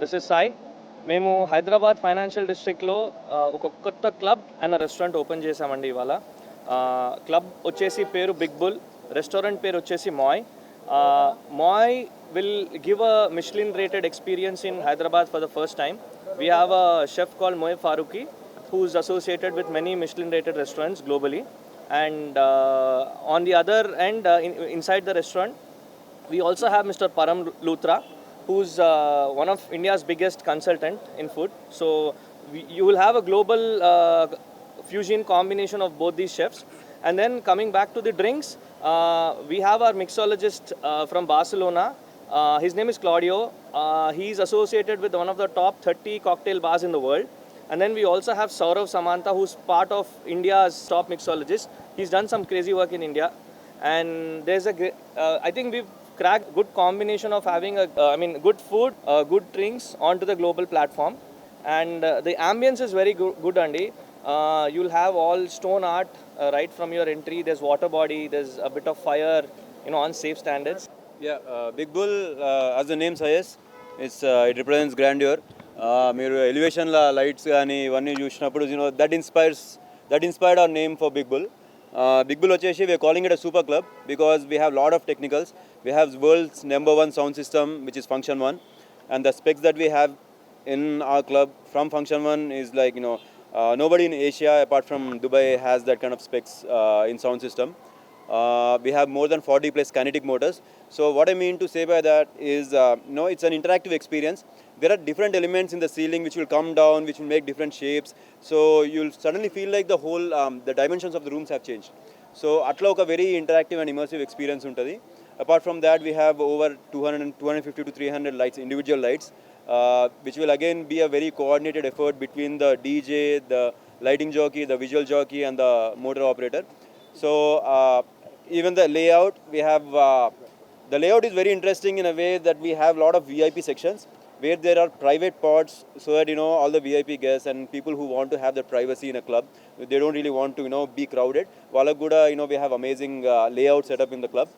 This is Sai. మేము Hyderabad financial డిస్ట్రిక్ట్లో ఒక కొత్త క్లబ్ అండ్ రెస్టారెంట్ ఓపెన్ చేశామండి ఇవాళ. క్లబ్ వచ్చేసి పేరు బిగ్ బుల్, రెస్టారెంట్ పేరు వచ్చేసి Mai. Mai will give a Michelin rated experience in Hyderabad for the first time. We have a chef called Moe Faruqi, who's associated with many Michelin rated restaurants globally. And on the other end, inside the restaurant, we also have Mr. Param Luthra, who's one of India's biggest consultant in food. So you will have a global fusion combination of both these chefs. And then coming back to the drinks, we have our mixologist from Barcelona. His name is Claudio. He's associated with one of the top 30 cocktail bars in the world. And then we also have Saurav Samantha, who's part of India's top mixologist. He's done some crazy work in India. And there's I think we've cracked good combination of having good food, good drinks onto the global platform. And the ambience is very good, Andy. You'll have all stone art right from your entry. There's water body, there's a bit of fire, on safe standards. Yeah, Big Bull, as the name suggests, it represents grandeur. మీరు elevation lights కానీ ఇవన్నీ చూసినప్పుడు that inspired our name for Big Bull. Big Bull వచ్చేసి we're calling it a super club because we have lot of technicals. We have world's #1 sound system which is function 1 and the specs that we have in our club from function 1 is like nobody in Asia apart from Dubai has that kind of specs in sound system. We have more than 40 plus kinetic motors. So what I mean to say by that is it's an interactive experience. There are different elements in the ceiling which will come down, which will make different shapes, so you'll suddenly feel like the whole the dimensions of the rooms have changed. So అట్లా ఒక very interactive and immersive experience ఉంటుంది. Apart from that we have over 250 to 300 lights, individual lights, which will again be a very coordinated effort between the DJ, the lighting jockey, the visual jockey and the motor operator. So even the layout, we have the layout is very interesting in a way that we have a lot of VIP sections where there are private pods, so that all the VIP guests and people who want to have their privacy in a club, they don't really want to be crowded. Valaku kuda we have amazing layout set up in the club.